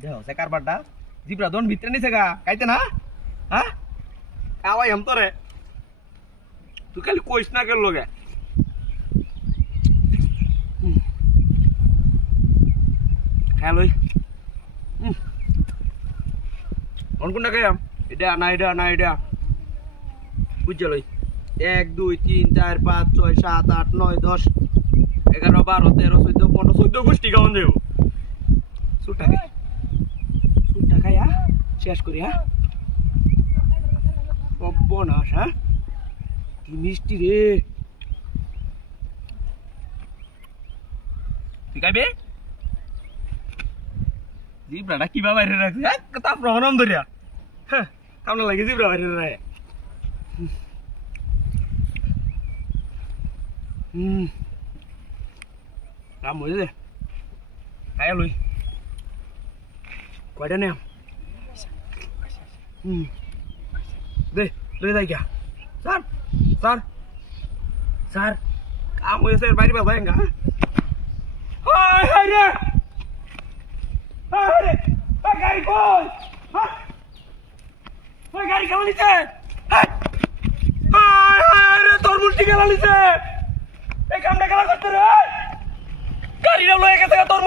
দেখো সে কারবারটা জিব্রা দন ভিতরে নিছে গা খাইতে না হ্যাঁ খাওয়াই हम তোরে তুই খালি কইস না কেন লগে খালই কোনটা খাইয়াম এটা না এটা বুঝছে লই 1 2 3 4 5 6 7 8 9 10 11 12 13 14 15 14 গোষ্ঠী খাওয়ান যাবো সুটটা খাইয়া শেষ করি হ্যাঁ সর্বনাশ হ্যাঁ কি মিষ্টি রে তুই খাইবে জিব্রাটা কিবা বাইরে রাখছে হ্যাঁ তা প্রমাণ ধরিয়া হ্যাঁ কামনা লাগে জিব্রা বাইরে রাখে কাম হয়ে দে খাইয়া লই কয়টা নে দে লই যাই গা স্যার কাম হয়েছে বাইরে বাজায় গা হায় রে গাড়ি কই গাড়ি কেমন নিচ্ছে রে তোর মুষ্টি কেমন নিচ্ছে এই কামটা কেমন করতে রে গাড়িটা লয়ে গেছে তোর